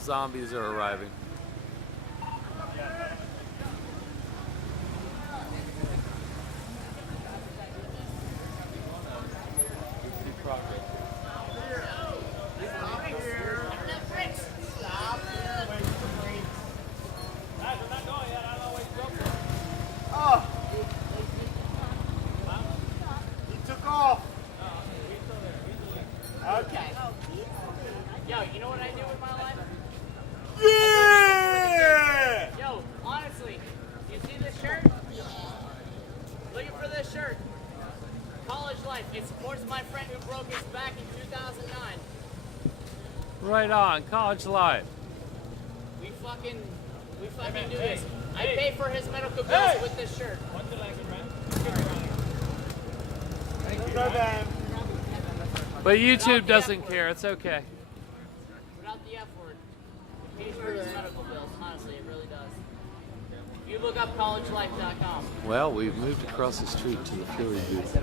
Zombies are arriving. Oh! He took off. Okay. Yo, you know what I do with my life? Yeah! Yo, honestly, you see this shirt? Looking for this shirt. College Life. It supports my friend who broke his back in 2009. Right on, college life. We fucking do this. I pay for his medical bills with this shirt. Go then. But YouTube doesn't care. It's okay. Without the F word. It pays for his medical bills. Honestly, it really does. You look up collegelife.com. Well, we've moved across the street to the Philly booth.